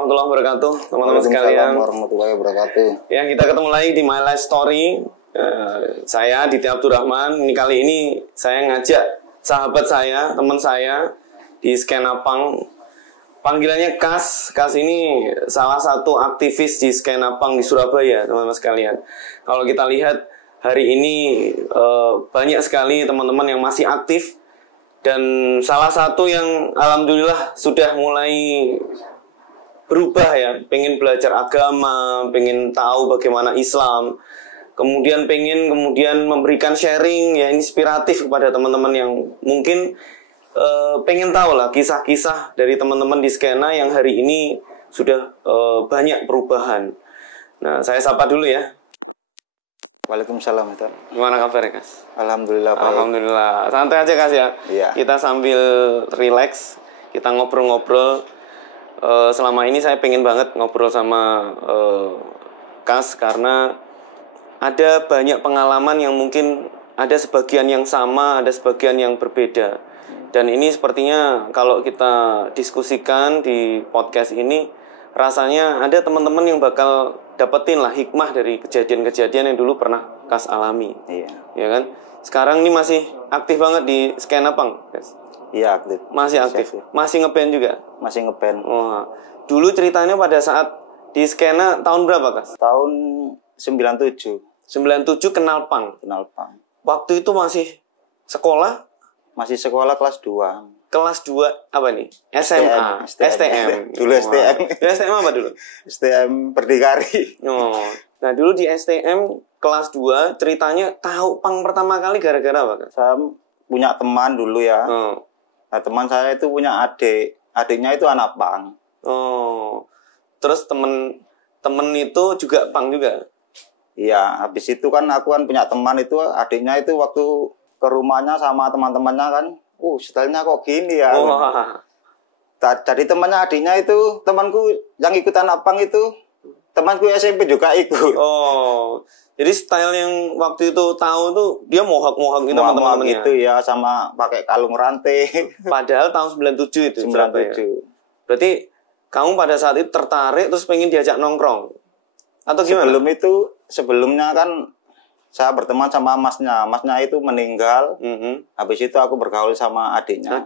warahmatullahi wabarakatuh, teman-teman sekalian. Warahmatullahi wabarakatuh. Ya, kita ketemu lagi di My Life Story. Saya Aditya Abdurrahman. Kali ini saya ngajak sahabat saya, teman saya di Skenapang. Panggilannya Kas. Kas ini salah satu aktivis di Skenapang di Surabaya, teman-teman sekalian. Kalau kita lihat hari ini banyak sekali teman-teman yang masih aktif. Dan salah satu yang alhamdulillah sudah mulai berubah ya, pengen belajar agama, pengen tahu bagaimana Islam, kemudian pengen memberikan sharing ya, inspiratif kepada teman-teman yang mungkin pengen tahu lah kisah-kisah dari teman-teman di skena yang hari ini sudah banyak perubahan. Nah, saya sapa dulu ya. Waalaikumsalam. Gimana kabarnya, Kas? Alhamdulillah baik. Alhamdulillah. Santai aja, Kas ya. Iya. Kita sambil relax, kita ngobrol-ngobrol. Selama ini saya pengen banget ngobrol sama Kas karena ada banyak pengalaman yang mungkin ada sebagian yang sama, ada sebagian yang berbeda. Dan ini sepertinya kalau kita diskusikan di podcast ini, rasanya ada teman-teman yang bakal dapetin lah hikmah dari kejadian-kejadian yang dulu pernah Kas alami. Iya. Ya kan? Sekarang ini masih aktif banget di Skenapang, Kas. Iya, aktif. Masih aktif. Masih ngeband juga. Masih ngeband. Wah. Dulu ceritanya pada saat di skena tahun berapa, Kas? Tahun 97. 97 kenal punk. Kenal punk. Waktu itu masih sekolah? Masih sekolah kelas 2. Kelas 2 apa nih? SMA, STM. Dulu STM. STM apa dulu? STM Berdikari. Oh. Nah, dulu di STM kelas 2 ceritanya tahu punk pertama kali gara-gara apa, Kas? Saya punya teman dulu ya. Oh. Nah, teman saya itu punya adik. Adiknya itu anak punk. Oh. Terus temen itu juga punk juga? Iya, habis itu kan aku punya teman itu, adiknya itu waktu ke rumahnya sama teman-temannya kan, stylenya kok gini ya. Oh. Jadi temannya adiknya itu, temanku yang ikut anak punk itu, temanku SMP juga ikut. Oh, jadi style yang waktu itu tahu tuh dia mohak-mohak gitu sama teman-temannya. Gitu ya, sama pakai kalung rantai. Padahal tahun 97 itu. 97. Berarti kamu pada saat itu tertarik terus pengen diajak nongkrong? Atau gimana? Sebelumnya kan saya berteman sama masnya. Masnya itu meninggal. Habis itu aku bergaul sama adiknya.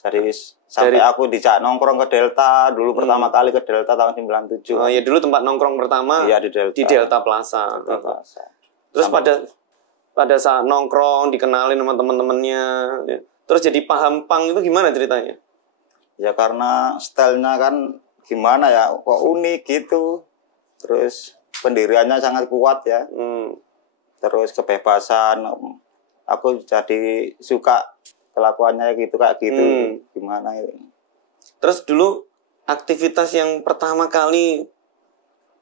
Jadi sampai aku dijak nongkrong ke Delta. Dulu pertama kali ke Delta tahun 97. Oh ya, dulu tempat nongkrong pertama iya, di Delta Plaza. Terus pada saat nongkrong dikenalin sama teman-temannya. Terus jadi paham punk itu gimana ceritanya? Ya karena stylenya kan gimana ya, kok unik gitu. Terus pendiriannya sangat kuat ya. Terus kebebasan, aku jadi suka kelakuannya gitu kayak gitu. Gimana itu. Terus dulu aktivitas yang pertama kali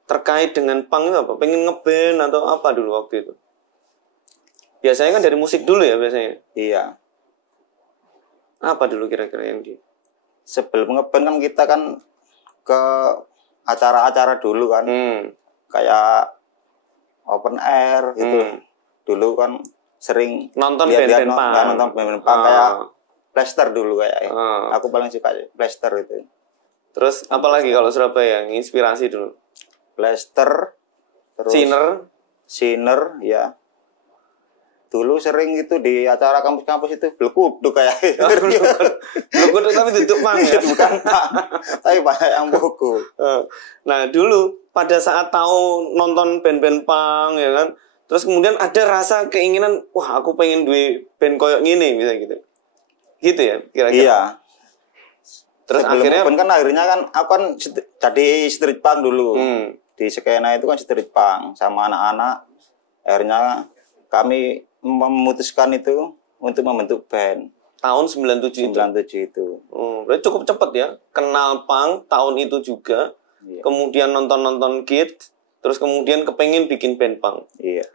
terkait dengan punk itu apa? Pengen ngeband atau apa dulu waktu itu? Biasanya kan dari musik dulu ya biasanya. Iya. Apa dulu kira-kira yang sebelum ngeband kan kita kan ke acara-acara dulu kan. Kayak open air gitu. Dulu kan sering nonton band-band punk. Nonton band-band punk kayak Blaster dulu kayak. Aku paling suka Blaster itu. Terus apalagi kalau Surabaya yang inspirasi dulu? Blaster, terus Sinner ya. Dulu sering itu di acara kampus-kampus itu Blekuduk kayak. Blekuduk tapi tutup punk ya? Bukan punk, tapi banyak yang buku. Nah dulu pada saat tahu nonton band-band punk ya kan, terus kemudian ada rasa keinginan, wah aku pengen duwe band koyok gini misalnya gitu ya kira-kira. Iya. Terus sebelum akhirnya kan aku kan jadi street punk dulu. Di skena itu kan street punk sama anak-anak. Akhirnya kami memutuskan itu untuk membentuk band. Tahun 97 itu. Berarti cukup cepat ya. Kenal punk tahun itu juga. Iya. Kemudian nonton Kids. Terus kemudian kepengen bikin band punk. Iya.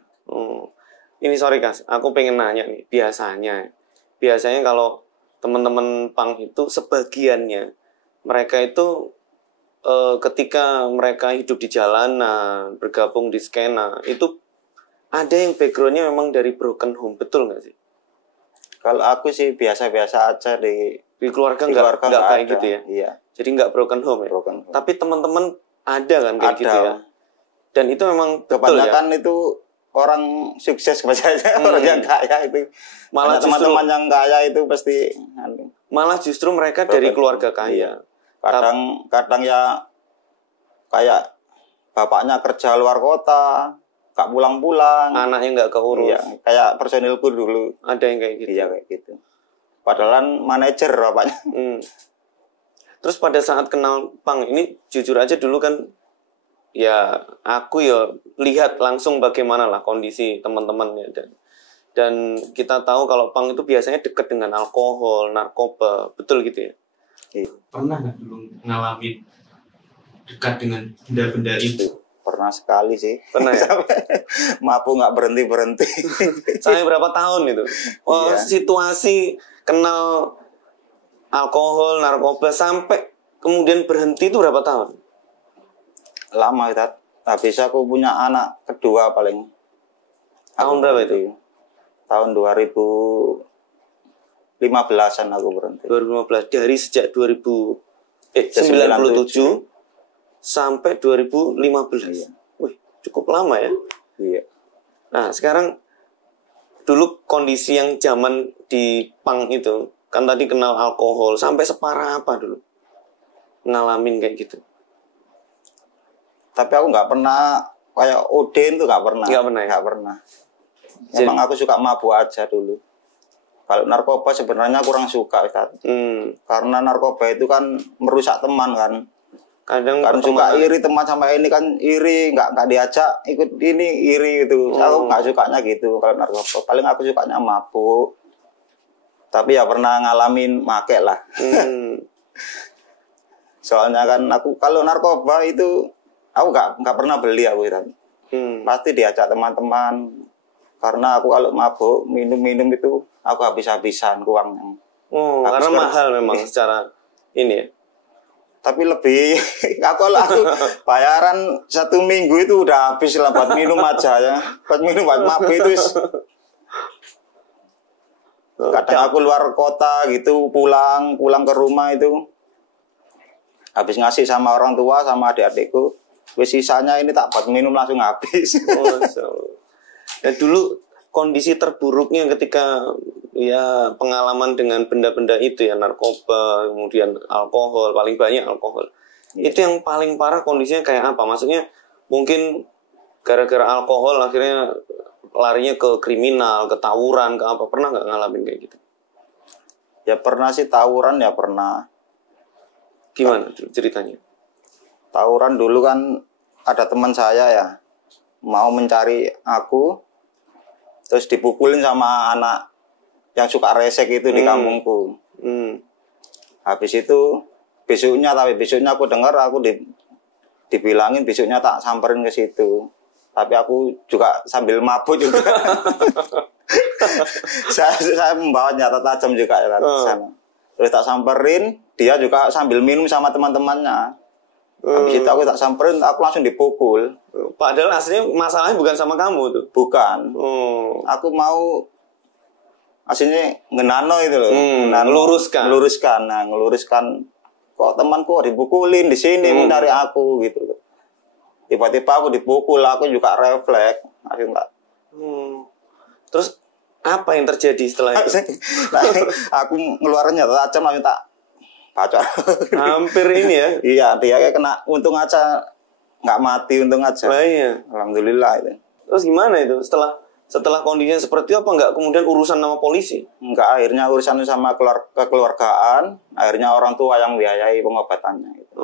Ini sorry Kas, aku pengen nanya nih. Biasanya kalau teman-teman punk itu sebagiannya mereka itu ketika mereka hidup di jalanan, bergabung di skena, itu ada yang backgroundnya memang dari broken home, betul nggak sih? Kalau aku sih biasa-biasa aja Di keluarga Di keluarga nggak kayak ada. gitu ya. Iya. Jadi nggak broken home ya. Broken home. Tapi teman-teman ada kan kayak Ada. gitu ya. Dan itu memang betul ya. Kebanyakan itu orang sukses biasanya orang yang kaya itu. Malah Banyak teman-teman yang kaya itu pasti malah justru mereka dari keluarga kaya. Kadang ya kayak bapaknya kerja luar kota, gak pulang-pulang. Anaknya nggak keurus. Iya, kayak personilku dulu. Ada yang kayak gitu. Iya kayak gitu. Padahal manajer bapaknya. Terus pada saat kenal Pang ini jujur aja dulu kan ya aku ya lihat langsung bagaimana lah kondisi teman-temannya dan kita tahu kalau Pang itu biasanya dekat dengan alkohol, narkoba, betul gitu ya? Iya. Pernah nggak dulu ngalamin dekat dengan benda-benda itu? Pernah sekali sih. Pernah ya? Mabuk nggak berhenti. Sampai berapa tahun itu? Oh, iya. Situasi kenal alkohol, narkoba sampai kemudian berhenti itu berapa tahun? Lama itu. Habis aku punya anak kedua paling. Tahun berapa itu? Tahun 2015-an aku berhenti. 2015 dari sejak 97 sampai 2015. Iya. Wih, cukup lama ya. Iya. Nah, sekarang dulu kondisi yang zaman di Pang itu, kan tadi kenal alkohol, sampai separah apa dulu? Ngalamin kayak gitu. Tapi aku nggak pernah kayak Odin tuh nggak pernah. Nggak pernah ya? Nggak pernah. Memang aku suka mabuk aja dulu. Kalau narkoba sebenarnya kurang suka, Ustaz. Karena narkoba itu kan merusak teman kan. Kadang kan suka iri teman sama ini kan iri, nggak diajak ikut ini iri gitu. Aku nggak sukanya gitu kalau narkoba. Paling aku sukanya mabuk. Tapi ya pernah ngalamin make lah. Soalnya kan aku kalau narkoba itu aku nggak pernah beli aku itu. Pasti diajak teman-teman. Karena aku kalau mabuk minum itu aku habis-habisan uangnya. Karena mahal memang secara ini ya. Tapi lebih aku bayaran 1 minggu itu udah habis lah buat minum aja ya. Buat minum buat mabuk itu. Kadang aku luar kota gitu pulang ke rumah itu habis ngasih sama orang tua sama adik-adikku. Wis sisanya ini tak buat minum langsung habis. Dan dulu kondisi terburuknya ketika ya pengalaman dengan benda-benda itu ya, narkoba, kemudian alkohol, paling banyak alkohol. Itu yang paling parah kondisinya kayak apa? Maksudnya mungkin gara-gara alkohol akhirnya larinya ke kriminal, ke tawuran, ke apa? Pernah nggak ngalamin kayak gitu? Ya pernah sih tawuran ya pernah. Gimana ceritanya? Tawuran dulu kan ada teman saya ya mau mencari aku, terus dipukulin sama anak yang suka resek itu di kampungku. Habis itu besoknya aku dengar aku dibilangin besoknya tak samperin ke situ. Tapi aku juga sambil mabuk juga. saya membawa senjata tajam juga ya ke sana. Terus tak samperin, dia juga sambil minum sama teman-temannya. Habis itu aku tak samperin, aku langsung dipukul. Padahal aslinya masalahnya bukan sama kamu tuh. Bukan. Aku mau aslinya ngenano itu loh. Ngeluruskan. Nah, ngeluruskan. Kok temanku dipukulin di sini dari aku gitu. Tiba-tiba aku dipukul, aku juga refleks. Terus apa yang terjadi setelah itu? Nah, aku ngeluarin senjata tajam langsung tak bacor. Hampir ini ya. Iya, dia kayak kena, untung aja nggak mati, untung aja. Iya. Alhamdulillah itu. Terus gimana itu setelah kondisinya seperti apa, nggak kemudian urusan sama polisi? Enggak, akhirnya urusan sama kekeluargaan, akhirnya orang tua yang biayai pengobatannya gitu.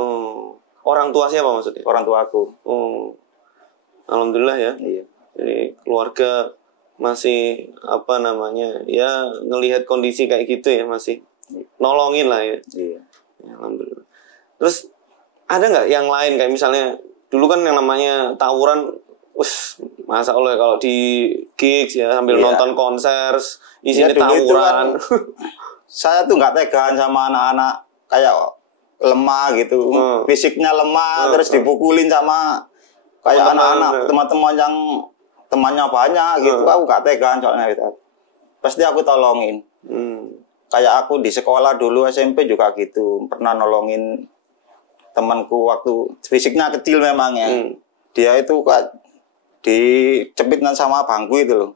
Orang tua siapa maksudnya? Orang tua aku. Alhamdulillah ya. Iya. Jadi keluarga masih ya ngelihat kondisi kayak gitu ya, masih nolongin lah ya. Iya. Ya, alhamdulillah. Terus ada nggak yang lain kayak misalnya dulu kan yang namanya tawuran, masa Allah kalau di gigs ya sambil nonton konser isinya tawuran. Saya tuh nggak tegaan sama anak-anak kayak lemah gitu, fisiknya lemah terus dipukulin sama kayak anak-anak teman-teman yang temannya banyak gitu. Aku nggak tegaan soalnya itu. Pasti aku tolongin. Kayak aku di sekolah dulu SMP juga gitu, pernah nolongin temanku waktu fisiknya kecil memang ya. Dia itu kak dicepitkan sama bangku itu loh.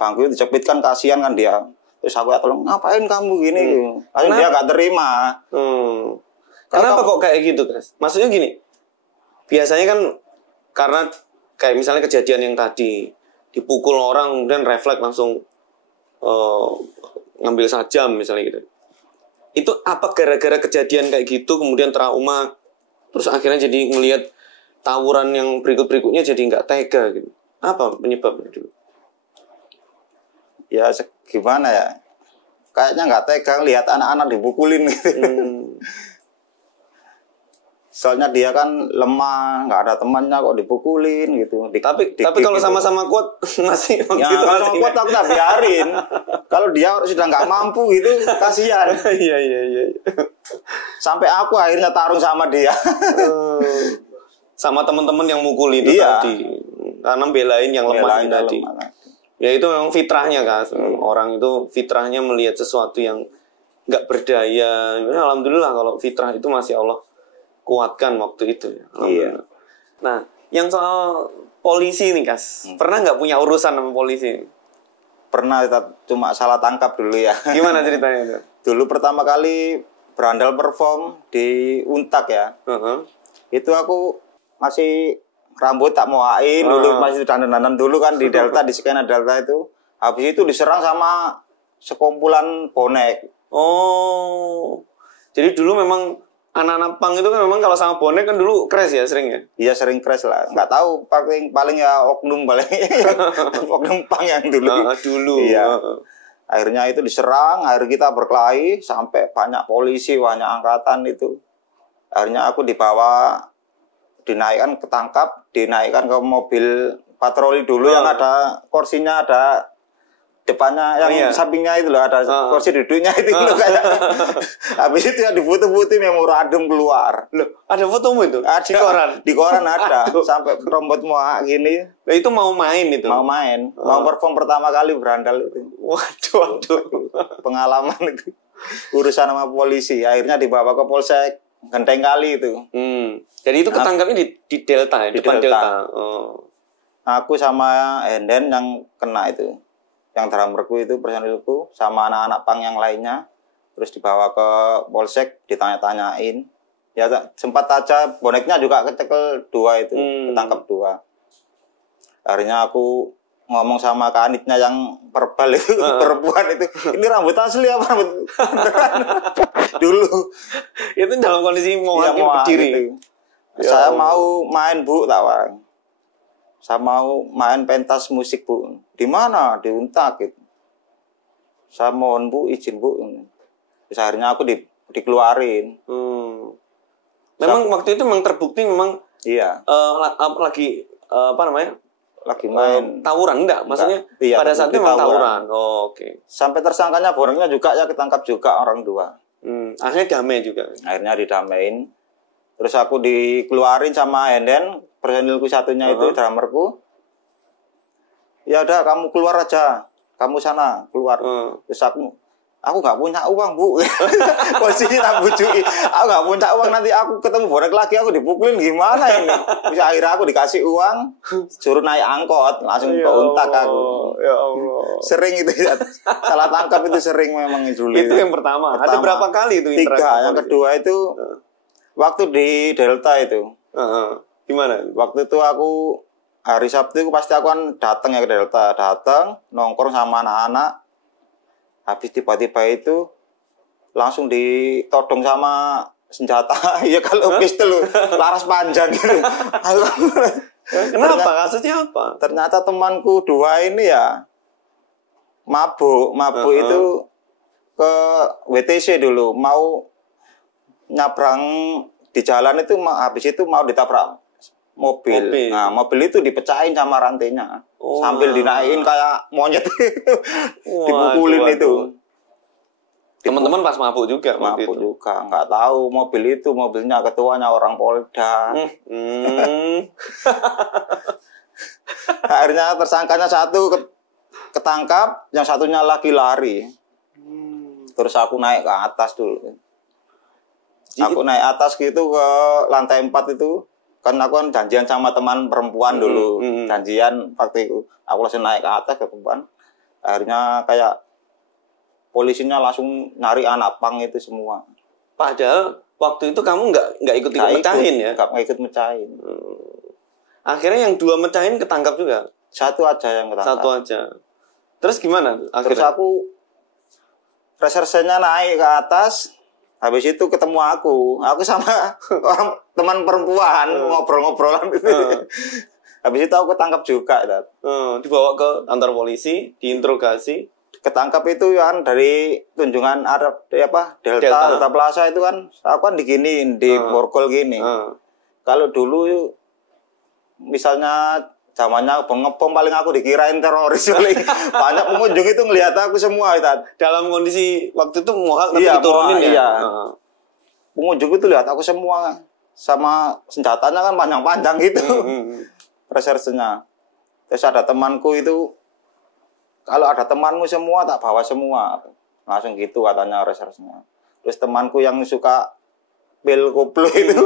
Bangku itu dicepit kan kasihan kan dia. Terus aku tolong, ngapain kamu gini? Akhirnya dia gak terima. Kenapa kok kayak gitu, Guys? Maksudnya gini, biasanya kan karena kayak misalnya kejadian yang tadi dipukul orang kemudian refleks langsung ngambil sajam misalnya gitu. Itu apa gara-gara kejadian kayak gitu kemudian trauma terus akhirnya jadi ngelihat tawuran yang berikut-berikutnya jadi nggak tega gitu. Apa penyebabnya dulu? Ya gimana ya? Kayaknya nggak tega lihat anak-anak dipukulin gitu. Soalnya dia kan lemah, nggak ada temannya kok dipukulin gitu. Tapi kalau sama-sama kuat masih ya, kalau sama kuat aku tak biarin. Kalau dia sudah nggak mampu gitu, kasihan. Iya. Sampai aku akhirnya tarung sama dia. Sama teman-teman yang mukul itu tadi. Karena belain yang lemah tadi. Ya itu memang fitrahnya kan. Orang itu fitrahnya melihat sesuatu yang nggak berdaya. Alhamdulillah kalau fitrah itu masih Allah kuatkan waktu itu ya. Iya. Nah, yang soal polisi nih, Kas. Pernah nggak punya urusan sama polisi? Pernah, cuma salah tangkap dulu ya. Gimana ceritanya itu? Dulu pertama kali berandal perform di Untak ya. Itu aku masih rambut tak moain dulu, masih dandan-dandan dulu kan di Delta, di skena Delta itu. Habis itu diserang sama sekumpulan bonek. Oh. Jadi dulu memang anak-anak pang itu kan memang kalau sama bonek kan dulu crash ya sering ya? Iya sering crash lah. Nggak tahu paling ya oknum paling oknum pang yang dulu. Dulu. Iya. Akhirnya itu diserang, akhirnya kita berkelahi sampai banyak polisi, banyak angkatan itu. Akhirnya aku dinaikkan ketangkap, dinaikkan ke mobil patroli dulu yang ada kursinya, ada depannya yang sampingnya itu loh, ada kursi duduknya itu loh kayak. Habis itu ya difoto-foto memorandum keluar. Loh, ada fotomu itu? Di koran. Di koran ada. Sampai rambut muak gini. Nah, itu mau main itu? Mau main. Mau perform pertama kali berandal itu. Waduh. Pengalaman itu. Urusan sama polisi. Akhirnya dibawa ke Polsek Genteng Kali itu. Jadi itu ketangkapnya di Delta ya? Di depan Delta. Aku sama Enden yang kena itu. Yang drummerku itu, personilku, sama anak-anak pang yang lainnya, terus dibawa ke Polsek, ditanya-tanyain. Ya sempat aja boneknya juga kecekel 2 itu, ketangkap 2. Akhirnya aku ngomong sama kanitnya yang verbal itu, perempuan itu, ini rambut asli apa rambut dulu. Itu dalam kondisi mau berdiri. Gitu. Saya mau main Bu, tawar. Saya mau main pentas musik Bu. Di mana? Di Untak gitu. Saya mohon Bu, izin Bu. Terus akhirnya aku dikeluarin. Memang waktu itu memang terbukti memang iya. Lagi apa namanya? Lagi main tawuran enggak? Maksudnya iya, pada saat itu memang tawuran. Oke. Sampai tersangkanya borongnya juga ya ketangkap juga orang 2. Akhirnya damai juga. Akhirnya didamain. Terus aku dikeluarin sama Henden, personilku satunya itu drummerku. Ya udah kamu keluar aja. Kamu sana keluar. Terus aku nggak punya uang Bu. Posisi tak bujui. Aku nggak punya uang, nanti aku ketemu bonek lagi aku dipukulin gimana ini. Terus akhirnya aku dikasih uang, suruh naik angkot langsung ke Untak aku. Ya Allah. Sering itu salah tangkap itu sering memang dulu. Itu yang pertama. Ada berapa kali itu? 3. Yang kedua itu waktu di Delta itu. Gimana? Waktu itu aku hari Sabtu pasti aku kan datang ya ke Delta, datang nongkrong sama anak-anak. Habis tiba-tiba itu langsung ditodong sama senjata. Ya kalau pistol laras panjang gitu. Kenapa? Kasusnya apa? Ternyata temanku 2 ini ya mabuk itu ke WTC dulu, mau nyabrang di jalan itu, habis itu mau ditabrak mobil. Nah, mobil itu dipecahin sama rantainya. Sambil dinaikin kayak monyet. Dipukulin itu. Teman-teman pas mabuk juga. Mabuk juga. Nggak tahu mobil itu, mobilnya ketuanya orang Polda. Akhirnya tersangkanya 1 ketangkap, yang satunya lagi lari. Terus aku naik ke atas dulu. Aku naik atas gitu ke lantai 4 itu. Kan aku kan janjian sama teman perempuan dulu. Janjian waktu itu. Aku langsung naik ke atas ke depan. Akhirnya kayak polisinya langsung nyari anak pang itu semua. Padahal waktu itu kamu nggak ikut mecahin ya? Nggak ikut mecahin. Akhirnya yang 2 mecahin ketangkap juga? Satu aja yang ketangkap. Satu aja. Terus gimana akhirnya? Terus aku resersenya naik ke atas. Habis itu ketemu aku sama orang teman perempuan ngobrol-ngobrolan gitu. Habis itu aku ketangkap juga. Dibawa ke kantor polisi, diinterogasi. Ketangkap itu kan dari Tunjungan Arab Delta Plaza itu kan aku kan diginiin di borgol gini. Kalau dulu misalnya zamannya ngebom paling aku dikirain teroris. Banyak pengunjung itu ngelihat aku semua. Dalam kondisi waktu itu mohak tapi diturunin ya? Iya. Pengunjung itu lihat aku semua. Sama senjatanya kan panjang-panjang gitu. Resersenya. Terus ada temanku itu, kalau ada temanmu semua tak bawa semua. Langsung gitu katanya resersenya. Terus temanku yang suka pil koplo itu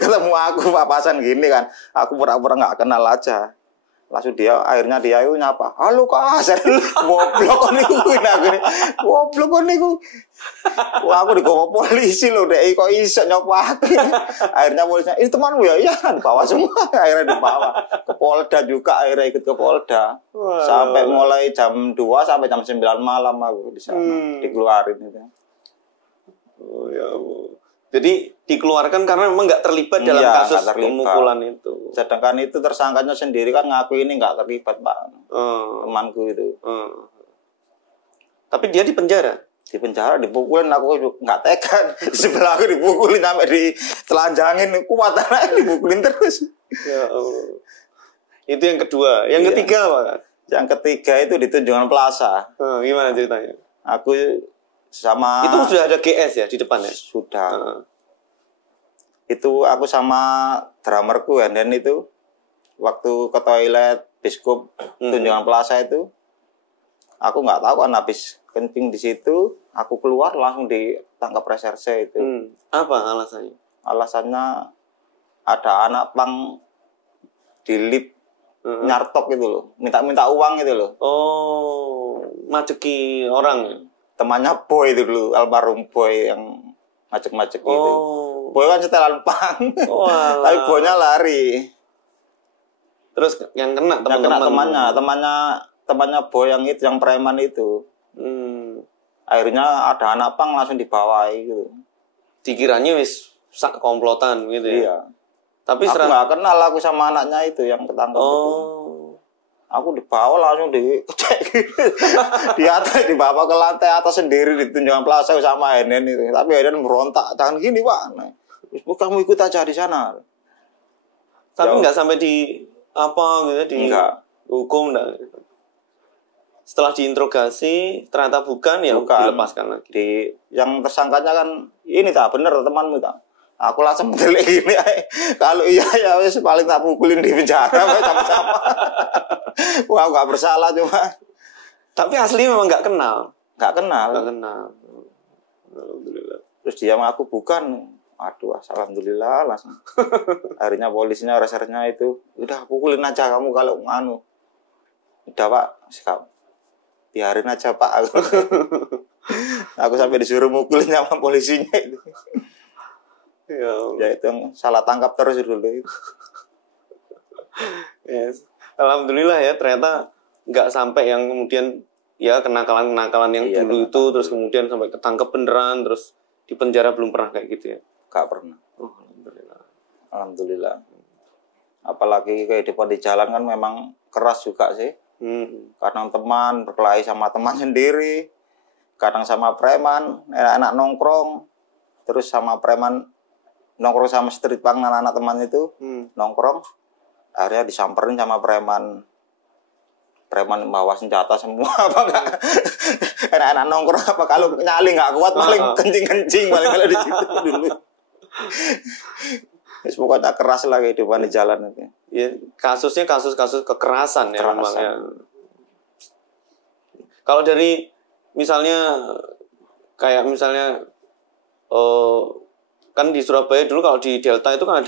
ketemu aku papasan gini kan, aku pura-pura nggak kenal aja. Langsung akhirnya dia itu nyapa, halo Kak, goblok kon niku goblok kon niku. Wah, aku dibawa polisi loh, dek kok iso nyapa aku. Akhirnya polisinya, ini temanmu ya? Iya, dibawa semua. Akhirnya dibawa ke Polda juga, akhirnya ikut ke Polda. Sampai mulai jam 2 sampai jam 9 malam aku di sana dikeluarin itu. Oh ya Allah. Jadi dikeluarkan karena memang nggak terlibat dalam kasus pemukulan itu. Sedangkan itu tersangkanya sendiri kan ngaku ini nggak terlibat, Pak. Temanku itu. Tapi dia di penjara? Di penjara, dipukulin, aku nggak tega. Sebelah aku dipukulin sampai ditelanjangin. Kuat anak dipukulin terus. Ya Allah. Itu yang kedua. Yang ketiga apa? Yang ketiga itu di Tunjungan Plaza. Gimana ceritanya? Aku sama itu sudah ada GS ya di depan ya? Sudah. Itu aku sama drummerku Henden itu waktu ke toilet Biskup Tunjungan Plaza itu, aku nggak tahu kan habis kencing di situ, aku keluar langsung ditangkap reserse itu. Apa alasannya? Alasannya ada anak pang di lift nyartok gitu loh, minta uang gitu loh. Oh, maceki orang. Temannya Boy itu dulu, almarhum Boy yang macek-macek gitu. Boy kan setelan pang. Tapi Boynya lari. Terus yang kena temannya Boy yang itu, yang preman itu. Akhirnya ada anak pang langsung dibawa gitu. Dikiranya wis sak komplotan gitu ya. Iya. Tapi aku nggak kenal aku sama anaknya itu yang ketangkap itu. Aku dibawa langsung dicek di atas, dibawa ke lantai atas sendiri di Tunjungan Plaza sama Henen itu. Tapi Henen berontak, jangan gini Pak. Kamu ikut aja di sana. Tapi nggak sampai di apa gitu di hukum enggak. Setelah diinterogasi ternyata bukan ya dilepaskan lagi. Yang tersangkanya kan ini tak bener temanmu tak. Aku langsung mendelik gini. Kalau iya ya wis paling tak pukulin di penjara sama-sama. Wah, gak bersalah cuma. Tapi asli memang gak kenal. Gak kenal. Alhamdulillah. Terus dia mengaku bukan. Aduh, alhamdulillah langsung. Akhirnya polisinya resernya itu, udah pukulin aja kamu kalau nganu. Udah Pak, sikap. Biarin aja Pak. Aku sampai disuruh mukulin sama polisinya itu. Ya itu yang salah tangkap terus dulu itu. Yes. Alhamdulillah ya ternyata nggak sampai yang kemudian ya kenakalan yang dulu itu terus kemudian sampai ketangkep beneran terus di penjara belum pernah kayak gitu ya? Nggak pernah. Alhamdulillah. Apalagi kehidupan di jalan kan memang keras juga sih. Kadang teman berkelahi sama teman sendiri, kadang sama preman, enak-enak nongkrong, terus sama preman nongkrong sama street punk anak-anak teman itu nongkrong, akhirnya disamperin sama preman bawa senjata semua apa enggak enak-enak nongkrong apa kalau nyali nggak kuat paling kencing paling kalau di situ dulu. Pokoknya keras lah kehidupan di jalan itu. Ya, kasusnya kasus kekerasan ya memang ya. Kalau dari misalnya Kayak misalnya kan di Surabaya dulu kalau di Delta itu kan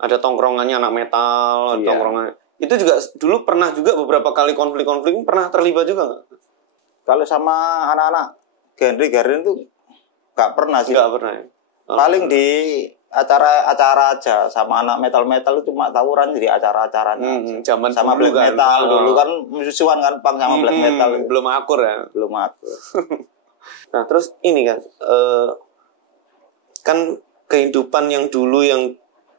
ada tongkrongannya anak metal, Iya. tongkrongan. Itu juga dulu pernah juga beberapa kali konflik-konflik pernah terlibat juga nggak? Kalau sama anak-anak genre itu nggak pernah sih. Nggak pernah ya? Paling di acara-acara aja sama anak metal itu cuma tawuran di acara-acaranya. Zaman sama dulu black kan. metal dulu kan musuhan kan punk sama black metal. Belum akur ya. Belum akur. Nah terus ini kan kan kehidupan yang dulu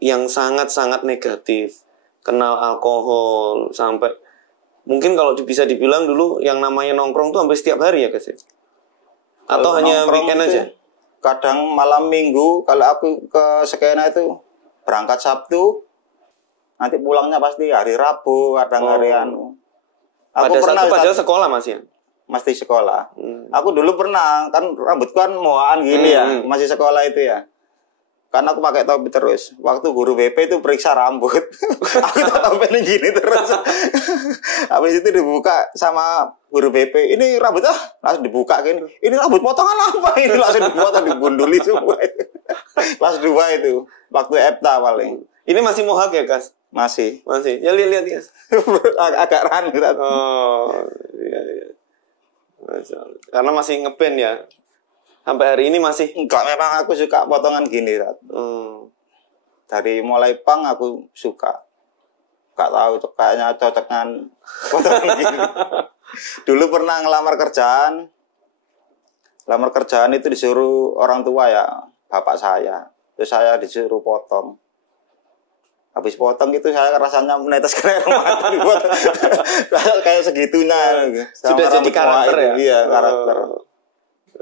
yang sangat-sangat negatif, kenal alkohol sampai mungkin kalau bisa dibilang dulu yang namanya nongkrong tuh hampir setiap hari ya guys ya? Atau hanya weekend aja? Kadang malam minggu kalau aku ke skena itu berangkat Sabtu, nanti pulangnya pasti hari Rabu, kadang hari anu. Aku pernah padahal sekolah masih ya? Masih sekolah. Aku dulu pernah, kan rambutku kan moaan gini ya, masih sekolah itu ya. Karena aku pakai topi terus. Waktu guru BP itu periksa rambut. Aku tak topi gini terus. Habis itu dibuka sama guru BP. Ini rambut langsung dibuka gini. Ini rambut potongan apa ini? Langsung dipotong, digunduli semua. Kelas 2 itu. Waktu EPTA paling. Ini masih mohak ya, Kas? Masih. Ya lihat ya. Agak rancu. Oh, iya. Karena masih ngeband ya. Sampai hari ini masih? Enggak, memang aku suka potongan gini. Dari mulai punk aku suka. Enggak tahu kayaknya cocok dengan potongan gini. Dulu pernah ngelamar kerjaan. Lamar kerjaan itu disuruh orang tua ya, bapak saya. Terus saya disuruh potong. Habis potong itu saya rasanya menetes air mata dipotong. Kayak segitunya. Sudah jadi karakter ya? Iya, karakter.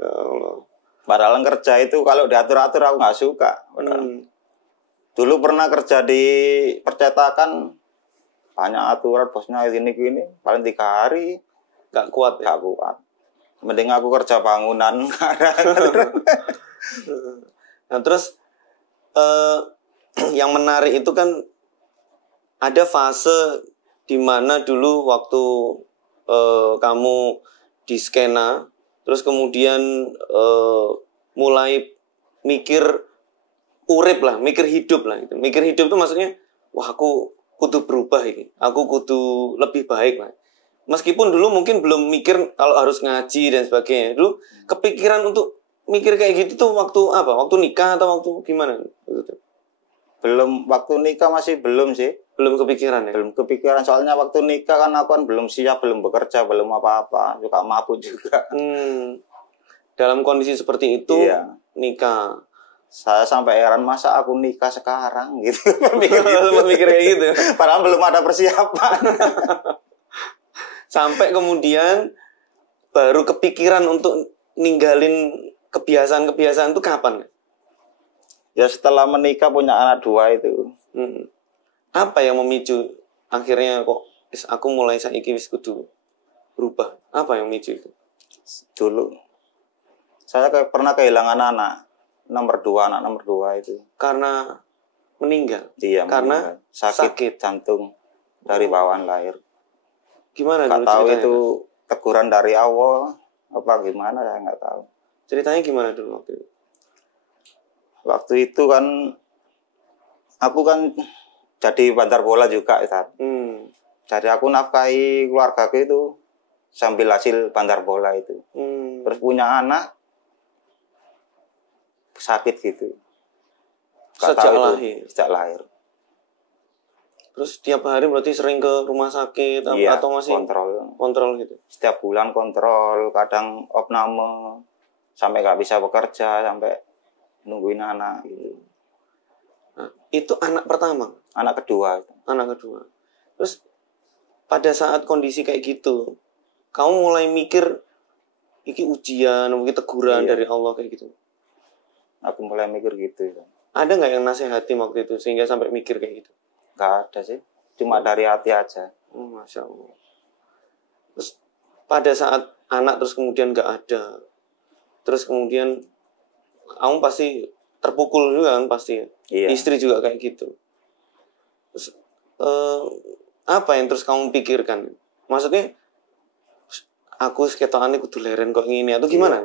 Ya Allah. Padahal kerja itu kalau diatur-atur aku nggak suka. Dulu pernah kerja di percetakan, banyak aturan bosnya gini-gini, paling 3 hari nggak kuat ya? Nggak kuat. Mending aku kerja bangunan. Nah terus yang menarik itu kan ada fase di mana dulu waktu kamu di skena, terus kemudian mulai mikir urip lah, mikir hidup lah gitu. Mikir hidup itu maksudnya, wah aku kudu berubah ini, aku kudu lebih baik lah. Meskipun dulu mungkin belum mikir kalau harus ngaji dan sebagainya. Dulu kepikiran untuk mikir kayak gitu tuh waktu apa? Waktu nikah atau waktu gimana? Belum, waktu nikah masih belum sih. Belum kepikiran ya? Belum kepikiran, soalnya waktu nikah kan aku kan belum siap, belum bekerja, belum apa-apa, juga mabuk juga. Dalam kondisi seperti itu, iya. Nikah. Saya sampai heran, masa aku nikah sekarang gitu. Mikir kayak gitu. Padahal belum ada persiapan. Sampai kemudian baru kepikiran untuk ninggalin kebiasaan-kebiasaan itu kapan? Ya setelah menikah punya anak 2 itu. Apa yang memicu akhirnya kok aku mulai saiki wis kudu berubah? Apa yang memicu itu? Dulu saya pernah kehilangan anak nomor 2 itu. Karena meninggal? Iya, karena meninggal. Sakit jantung dari bawaan lahir. Gimana nggak dulu tahu ceritanya? Itu teguran dari Allah apa gimana, saya nggak tahu. Ceritanya gimana dulu waktu itu? Waktu itu kan aku kan jadi bantar bola juga, Ustaz. Jadi aku nafkahi keluargaku itu sambil hasil bantar bola itu. Terus punya anak sakit gitu. Sejak lahir. Terus tiap hari berarti sering ke rumah sakit iya, atau masih kontrol gitu? Setiap bulan kontrol, kadang opname, sampai nggak bisa bekerja, sampai nungguin anak gitu. Nah, itu anak pertama? Anak kedua. Anak kedua. Terus pada saat kondisi kayak gitu, kamu mulai mikir iki ujian, mungkin teguran dari Allah kayak gitu? Aku mulai mikir gitu. Ada nggak yang nasihatin waktu itu sehingga sampai mikir kayak gitu? Nggak ada sih, cuma dari hati aja. Masya Allah. Terus pada saat anak terus kemudian nggak ada, terus kemudian kamu pasti terpukul juga kan pasti. Iya. Istri juga kayak gitu. Terus apa yang terus kamu pikirkan? Maksudnya aku seketokan kudu leren kok ngene atau gimana?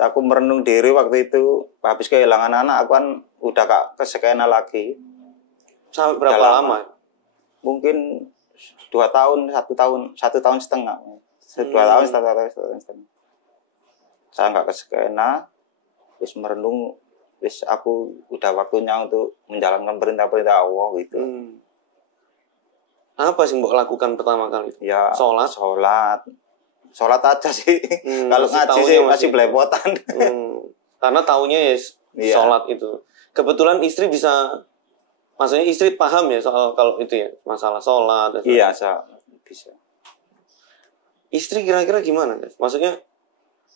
Aku merenung diri waktu itu, habis kehilangan anak, aku kan udah gak ke skena lagi. Sampai berapa lama? Mungkin 2 tahun, 1 tahun setengah. 2 tahun, 1 tahun setengah. Saya nggak ke skena, wis merenung, wis aku udah waktunya untuk menjalankan perintah-perintah Allah gitu. Apa sih mbok lakukan pertama kali? Ya, sholat sholat aja sih. Kalau ngaji sih masih belepotan. Karena taunya ya sholat itu. Kebetulan istri maksudnya istri paham ya soal kalau itu ya masalah sholat. Iya, bisa. Istri kira-kira gimana guys? Maksudnya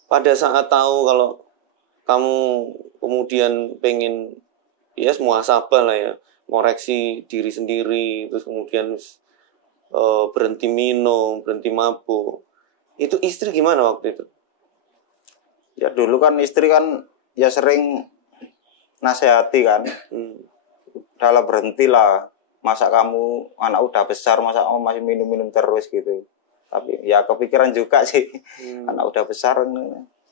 pada saat tahu kalau kamu kemudian pengen ya muhasabah lah ya, ngoreksi diri sendiri, terus kemudian berhenti minum, berhenti mabuk. Itu istri gimana waktu itu? Ya dulu kan istri kan ya sering nasihati kan. Udah berhentilah. Masa kamu anak udah besar, masa kamu masih minum-minum terus gitu. Tapi ya kepikiran juga sih. Anak udah besar,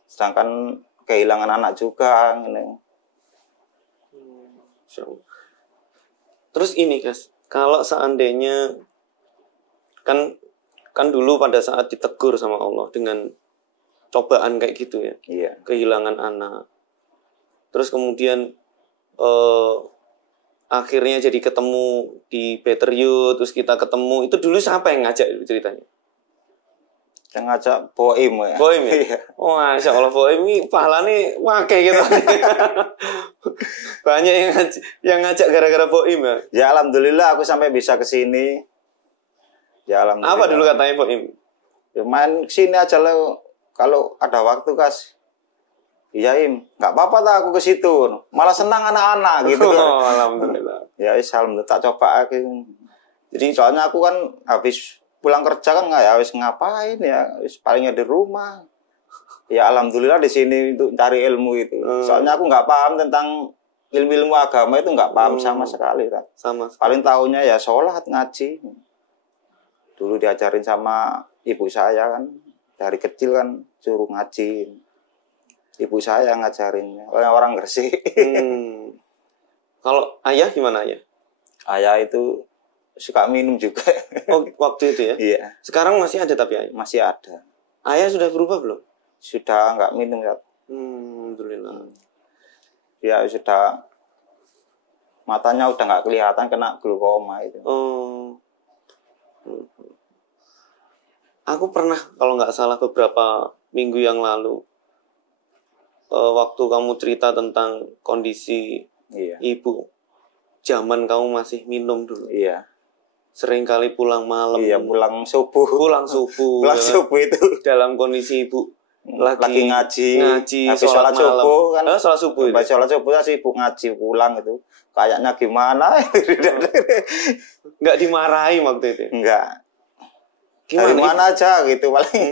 sedangkan kehilangan anak juga. Terus ini guys, kalau seandainya kan dulu pada saat ditegur sama Allah dengan cobaan kayak gitu ya, kehilangan anak, terus kemudian akhirnya jadi ketemu di Better You, terus kita ketemu, itu dulu siapa yang ngajak ceritanya? Yang ngajak Boim ya. Boim ya? Oh, Masya Allah, Boim ini pahalanya wakai gitu. Banyak yang ngajak gara-gara Boim ya? Ya Alhamdulillah aku sampai bisa ke sini. Ya Alhamdulillah. Apa dulu katanya Boim? Ya main kesini aja lo, kalau ada waktu Kas. Iya Im, nggak apa-apa tak aku ke situ. Malah senang anak-anak gitu. Oh, Alhamdulillah. Ya Alhamdulillah tak coba aku. Jadi soalnya aku kan habis pulang kerja kan nggak ya habis ngapain ya, palingnya di rumah. Ya Alhamdulillah di sini untuk cari ilmu itu. Soalnya aku nggak paham tentang ilmu-ilmu agama itu, nggak paham sama sekali kan. Sama. Paling tahunya ya sholat, ngaji. Dulu diajarin sama ibu saya kan, dari kecil kan suruh ngaji. Ibu saya ngajarinnya, orang Gresik. Kalau ayah gimana ayah? Ayah itu suka minum juga. Oh, waktu itu ya? Iya. Sekarang masih ada tapi ayah? Masih ada. Ayah sudah berubah belum? Sudah nggak minum ya. Alhamdulillah. Ya sudah, matanya udah nggak kelihatan, kena glaukoma itu. Aku pernah kalau nggak salah beberapa minggu yang lalu, waktu kamu cerita tentang kondisi ibu, zaman kamu masih minum dulu. Iya. Sering kali pulang malam. Iya, pulang subuh. Pulang subuh itu. Dalam kondisi ibu lagi ngaji, sholat malam. Subuh kan. Sholat subuh itu. Sholat subuh sih ibu ngaji pulang itu. Kayaknya gimana? Nggak dimarahi waktu itu. Enggak. Gimana? Dari mana aja gitu paling.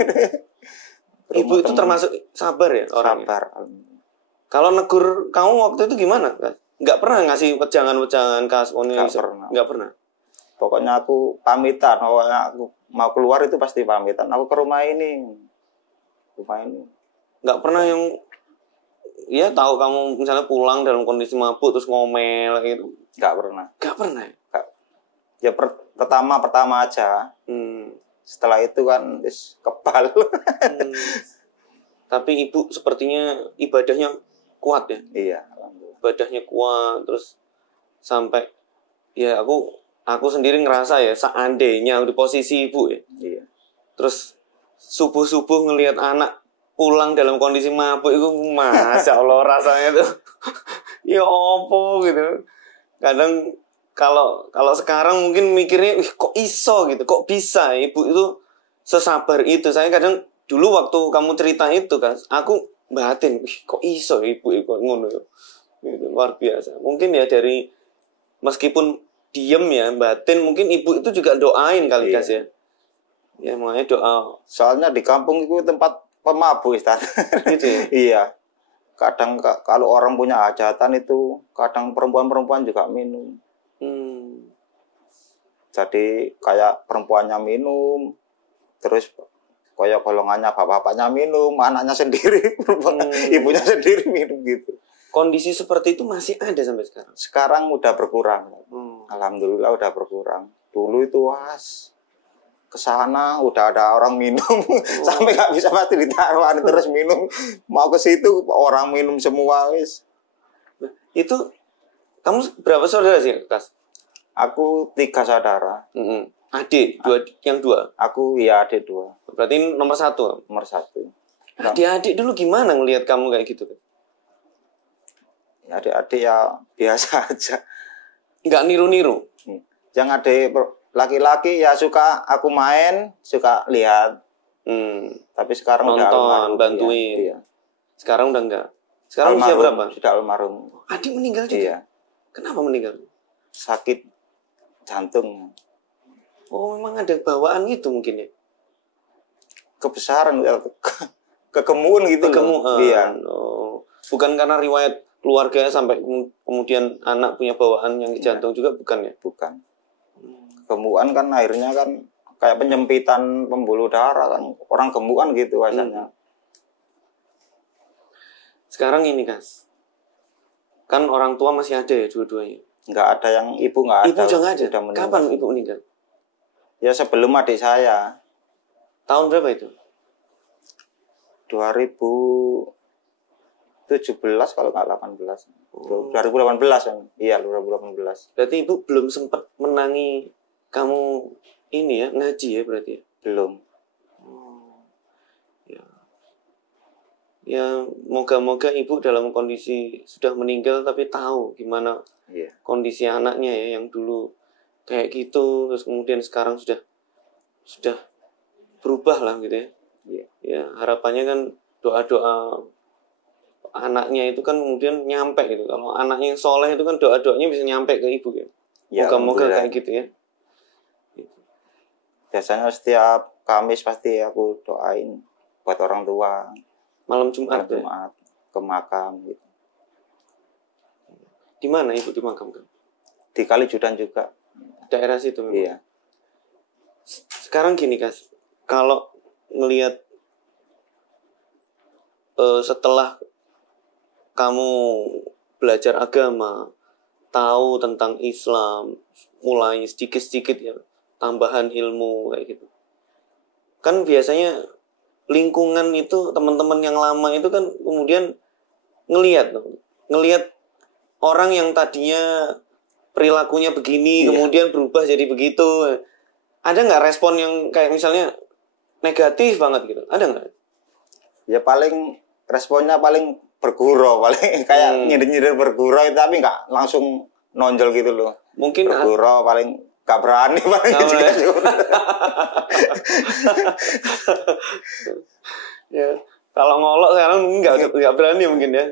Ibu itu termasuk sabar ya orangnya? Sabar. Kalau negur kamu waktu itu gimana? Nggak pernah ngasih wejangan-wejangan khas? Nggak pernah. Pokoknya aku pamitan. Pokoknya aku mau keluar itu pasti pamitan. Aku ke rumah ini. Nggak pernah yang ya tahu kamu misalnya pulang dalam kondisi mabuk terus ngomel gitu? Nggak pernah. Nggak pernah ya? Pertama aja. Setelah itu kan kebal. Tapi ibu sepertinya ibadahnya kuat ya? Iya. Ibadahnya kuat, terus sampai ya aku sendiri ngerasa ya seandainya di posisi ibu ya. Iya. Terus subuh-subuh ngelihat anak pulang dalam kondisi mabuk itu, Masya Allah rasanya tuh ya opo gitu. Kadang kalau sekarang mungkin mikirnya kok iso gitu, kok bisa ibu itu sesabar itu. Saya kadang dulu waktu kamu cerita itu kan, aku batin kok iso ibu itu ngono gitu, luar biasa. Mungkin ya dari meskipun diem ya batin, mungkin ibu itu juga doain kali Kas ya. Ya makanya doa. Soalnya di kampung itu tempat pemabuk Ustaz. Gitu ya? Iya. Kadang kalau orang punya hajatan itu kadang perempuan-perempuan juga minum. Jadi kayak perempuannya minum, terus Kayak golongannya bapaknya minum, anaknya sendiri, ibunya sendiri minum gitu. Kondisi seperti itu masih ada sampai sekarang? Sekarang udah berkurang. Alhamdulillah udah berkurang. Dulu itu kesana udah ada orang minum sampai nggak bisa mati ditaruhan terus minum. Mau ke situ orang minum semua wis. Itu kamu berapa saudara sih, Kas? Aku 3 saudara. Adik, yang 2? Aku ya adik 2. Berarti nomor 1? Nomor 1. Adik-adik dulu gimana ngelihat kamu kayak gitu? Ya, adik-adik ya biasa aja. Nggak niru-niru? Yang adik laki-laki ya suka aku main, suka lihat. Tapi sekarang nonton, udah almarhum. bantuin. Iya. Sekarang udah enggak. Sekarang usia berapa? Sudah almarhum. Adik meninggal juga? Iya. Kenapa meninggal? Sakit jantung. Oh, memang ada bawaan gitu mungkin ya? Kebesaran, kegemuan gitu. Kegemuan. Iya. Oh. Bukan karena riwayat keluarga sampai kemudian anak punya bawaan yang jantung juga, bukan ya? Bukan. Kegemuan kan akhirnya kan kayak penyempitan pembuluh darah kan. Orang gemukan gitu asalnya. Sekarang ini, Kas. Kan orang tua masih ada ya dua-duanya? Nggak ada yang ibu nggak ada. Ibu juga nggak ada? Kapan ibu meninggal? Ya sebelum adik saya. Tahun berapa itu? 2017 kalau nggak 18. 2018 kan? Iya 2018. Berarti ibu belum sempat menangi kamu ini ya, ngaji ya berarti ya? Belum. Ya moga-moga ibu dalam kondisi sudah meninggal tapi tahu gimana kondisi anaknya ya, yang dulu kayak gitu terus kemudian sekarang sudah berubah lah gitu ya. Ya harapannya kan doa-doa anaknya itu kan kemudian nyampe gitu. Kalau anaknya yang soleh itu kan doa-doanya bisa nyampe ke ibu ya. Moga-moga kayak gitu ya. Biasanya setiap Kamis pasti aku doain buat orang tua. Malam Jumat ke makam gitu. Di mana ibu dimakamkan? Di Kalijudan juga. Daerah situ memang. Iya. Sekarang gini, Kas. Kalau ngelihat setelah kamu belajar agama, tahu tentang Islam, mulai sedikit-sedikit ya, tambahan ilmu kayak gitu. Kan biasanya lingkungan itu, teman-teman yang lama itu kan kemudian ngelihat orang yang tadinya perilakunya begini kemudian berubah jadi begitu. Ada nggak respon yang kayak misalnya negatif banget gitu? Ada nggak? Ya paling responnya paling bergurau, paling kayak nyindir-nyindir bergurau tapi nggak langsung nonjol gitu loh. Mungkin bergurau paling nggak berani paling gitu. Ya, kalau ngolok sekarang nggak berani mungkin ya.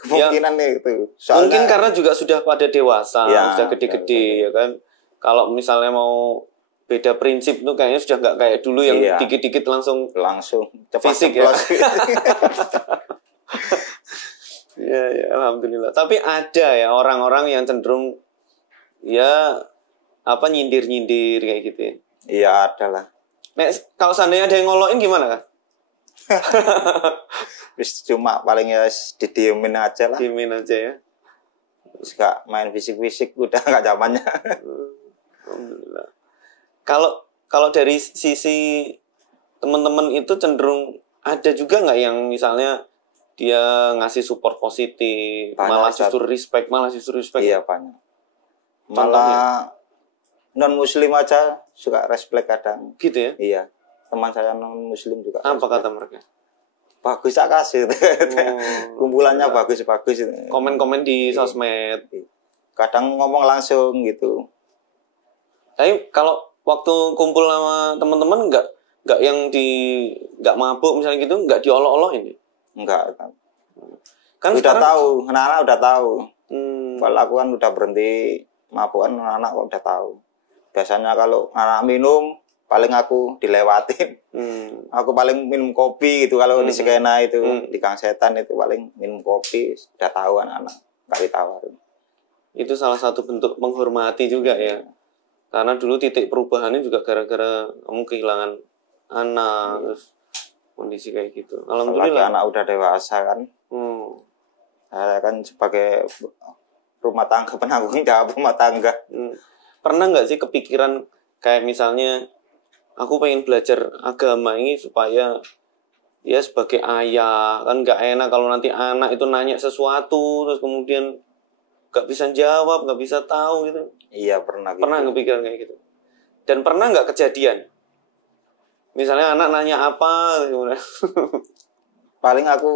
Kemungkinan itu. Soalnya, mungkin karena juga sudah pada dewasa, sudah gede-gede ya kan. Kalau misalnya mau beda prinsip tuh kayaknya sudah nggak kayak dulu yang dikit-dikit langsung cepat fisik ya. Ya, alhamdulillah. Tapi ada ya orang-orang yang cenderung nyindir-nyindir kayak gitu ya. Iya, ada lah. Kalau seandainya ada yang ngolokin gimana kan? Cuma paling ya didiemin aja lah. Diemin aja ya. Terus gak main fisik-fisik udah gak zamannya. Alhamdulillah. Kalau dari sisi teman-teman itu cenderung ada juga nggak yang misalnya dia ngasih support positif, malah justru respect. Iya banyak. Malah non muslim aja suka respect kadang. Gitu ya? Iya. Teman saya non muslim juga. Apa kata mereka? Bagus tak kasih. Kumpulannya bagus-bagus. Komen-komen di sosmed. Kadang ngomong langsung gitu. Tapi kalau waktu kumpul sama teman-teman nggak yang nggak mabuk misalnya gitu, nggak diolok-olokin? Enggak. Kan udah sekarang tahu, anak-anak udah tahu. Kalau aku kan udah berhenti mabukan, anak-anak udah tahu. Biasanya kalau anak minum paling aku dilewatin. Aku paling minum kopi gitu kalau di skena itu, di Kang Setan itu paling minum kopi, udah tahu anak-anak, nggak ditawarin. Itu salah satu bentuk menghormati juga ya. Karena dulu titik perubahannya juga gara-gara kamu kehilangan anak, terus kondisi kayak gitu. Apalagi Alhamdulillah. anak udah dewasa kan. Saya kan sebagai rumah tangga, penanggung jawab rumah tangga. Pernah nggak sih kepikiran kayak misalnya aku pengen belajar agama ini supaya ya sebagai ayah, kan nggak enak kalau nanti anak itu nanya sesuatu terus kemudian nggak bisa jawab, nggak bisa tahu gitu. Iya, pernah gitu. Pernah kepikiran kayak gitu. Dan pernah nggak kejadian? Misalnya anak nanya apa, Paling aku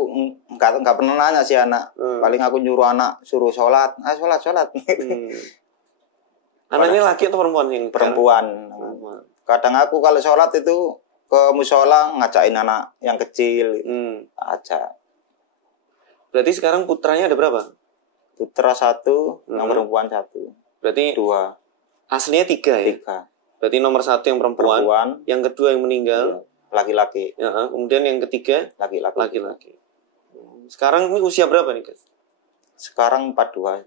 nggak pernah nanya sih anak. Paling aku nyuruh anak suruh sholat, sholat. Anaknya laki atau perempuan sih? Perempuan. Kadang aku kalau sholat itu ke musola ngajakin anak yang kecil aja. Berarti sekarang putranya ada berapa? Putra 1, yang perempuan 1. Berarti 2. aslinya 3 ya? 3. Berarti nomor 1 yang perempuan, yang kedua yang meninggal, laki-laki. Ya, kemudian yang ketiga laki-laki. Sekarang ini usia berapa nih guys? Sekarang 42.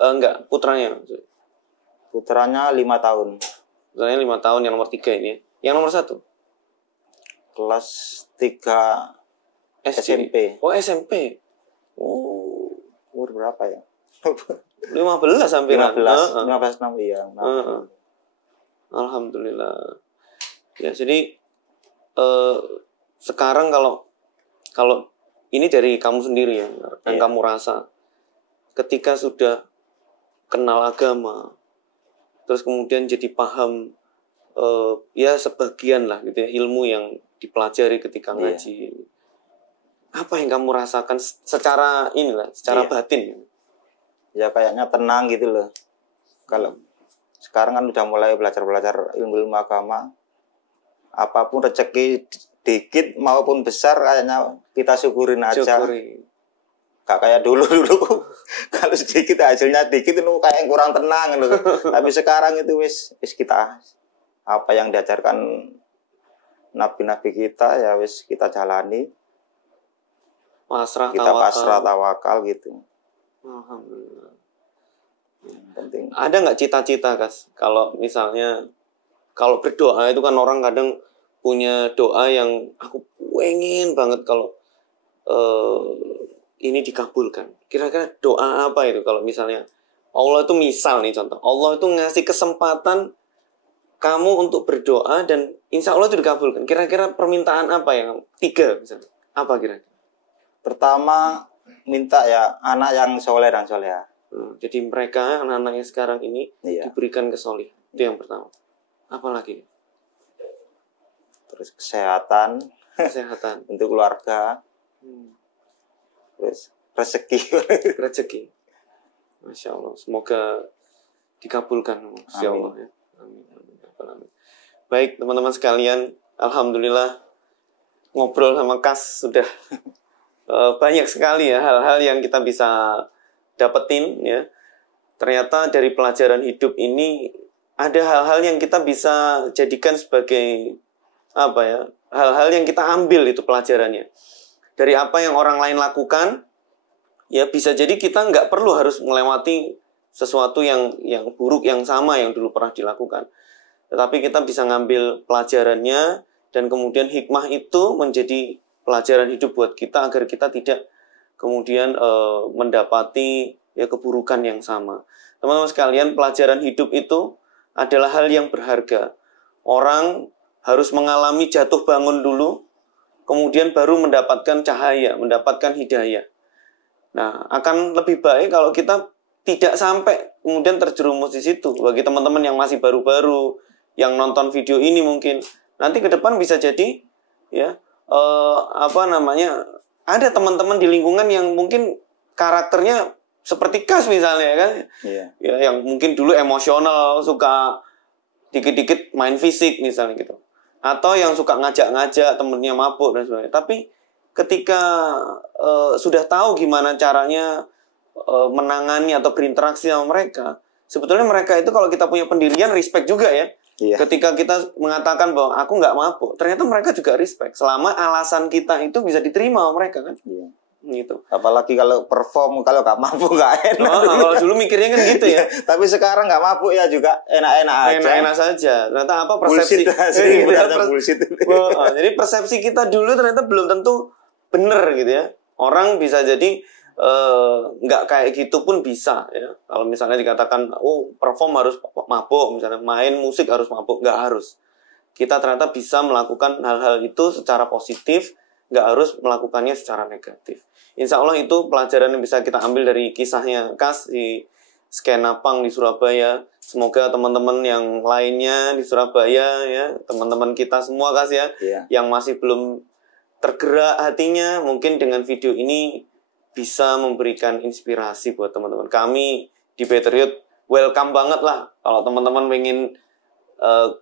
Enggak, putranya. Putranya 5 tahun. Putranya 5 tahun, yang nomor 3 ini. Yang nomor 1? Kelas 3 SMP. Oh, SMP. Oh, umur berapa ya? 15 sampai 15 6 ya. Alhamdulillah. Ya, jadi sekarang kalau ini dari kamu sendiri ya, dan kamu rasa ketika sudah kenal agama, terus kemudian jadi paham ya sebagian lah gitu ya ilmu yang dipelajari ketika ngaji. Apa yang kamu rasakan secara batin? Ya kayaknya tenang gitu loh. Kalau sekarang kan udah mulai belajar ilmu agama. Apapun rezeki dikit maupun besar kayaknya kita syukurin aja. Gak kayak dulu. Kalau sedikit hasilnya dikit itu kayak kurang tenang gitu. Tapi sekarang itu wis kita apa yang diajarkan nabi-nabi kita ya wis kita jalani. Kita pasrah tawakal gitu. Alhamdulillah. Penting. Ada nggak cita-cita Kas? Kalau misalnya kalau berdoa itu kan orang kadang punya doa yang aku pengen banget kalau ini dikabulkan. Kira-kira doa apa itu kalau misalnya Allah itu misal nih contoh, Allah itu ngasih kesempatan kamu untuk berdoa dan insya Allah itu dikabulkan. Kira-kira permintaan apa yang 3 misalnya? Apa kira-kira? Pertama minta ya anak yang soleh dan soleha. Jadi mereka anak-anak yang sekarang ini diberikan kesoleh. Itu yang pertama. Apalagi? Terus kesehatan untuk keluarga. Terus rezeki. Masya Allah. Semoga dikabulkan. Masya Allah. Amin. Baik teman-teman sekalian, alhamdulillah ngobrol sama Kas sudah banyak sekali ya hal-hal yang kita bisa dapetin ya. Ternyata dari pelajaran hidup ini ada hal-hal yang kita bisa jadikan sebagai hal-hal yang kita ambil itu pelajarannya. Dari apa yang orang lain lakukan, ya bisa jadi kita nggak perlu harus melewati sesuatu yang buruk yang sama yang dulu pernah dilakukan. Tetapi kita bisa ngambil pelajarannya dan kemudian hikmah itu menjadi pelajaran hidup buat kita agar kita tidak kemudian mendapati keburukan yang sama. Teman-teman sekalian, pelajaran hidup itu adalah hal yang berharga. Orang harus mengalami jatuh bangun dulu, kemudian baru mendapatkan cahaya, mendapatkan hidayah. Nah, akan lebih baik kalau kita tidak sampai kemudian terjerumus di situ. Bagi teman-teman yang masih baru-baru, yang nonton video ini mungkin nanti ke depan bisa jadi ada teman-teman di lingkungan yang mungkin karakternya seperti Kas misalnya kan, ya yang mungkin dulu emosional, suka dikit-dikit main fisik misalnya gitu, atau yang suka ngajak-ngajak temennya mabuk dan sebagainya. Tapi ketika sudah tahu gimana caranya menangani atau berinteraksi sama mereka, sebetulnya mereka itu kalau kita punya pendirian respect juga ya. Ketika kita mengatakan bahwa aku nggak mabuk, ternyata mereka juga respect selama alasan kita itu bisa diterima sama mereka kan. gitu. Apalagi kalau perform, kalau nggak mabuk nggak enak. Kalau dulu mikirnya kan gitu ya. Tapi sekarang nggak mabuk ya juga enak-enak aja. Enak-enak saja. Ternyata apa persepsi? Bullshit. Jadi persepsi kita dulu ternyata belum tentu benar gitu ya. Orang bisa jadi nggak kayak gitu pun bisa ya. Kalau misalnya dikatakan perform harus mabuk, misalnya main musik harus mabuk, nggak harus. Kita ternyata bisa melakukan hal-hal itu secara positif, nggak harus melakukannya secara negatif. Insya Allah itu pelajaran yang bisa kita ambil dari kisahnya Kas di skena punk di Surabaya. Semoga teman-teman yang lainnya di Surabaya ya, teman-teman kita semua Kas ya, yang masih belum tergerak hatinya, mungkin dengan video ini bisa memberikan inspirasi buat teman-teman. Kami di Better Youth welcome banget lah kalau teman-teman pengen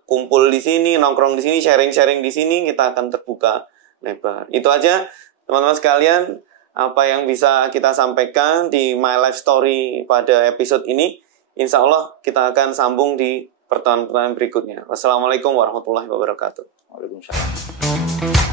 kumpul di sini, nongkrong di sini, sharing-sharing di sini, kita akan terbuka lebar. Itu aja teman-teman sekalian apa yang bisa kita sampaikan di My Life Story pada episode ini. Insya Allah kita akan sambung di pertemuan-pertemuan berikutnya. Wassalamualaikum warahmatullahi wabarakatuh. Waalaikumsalam.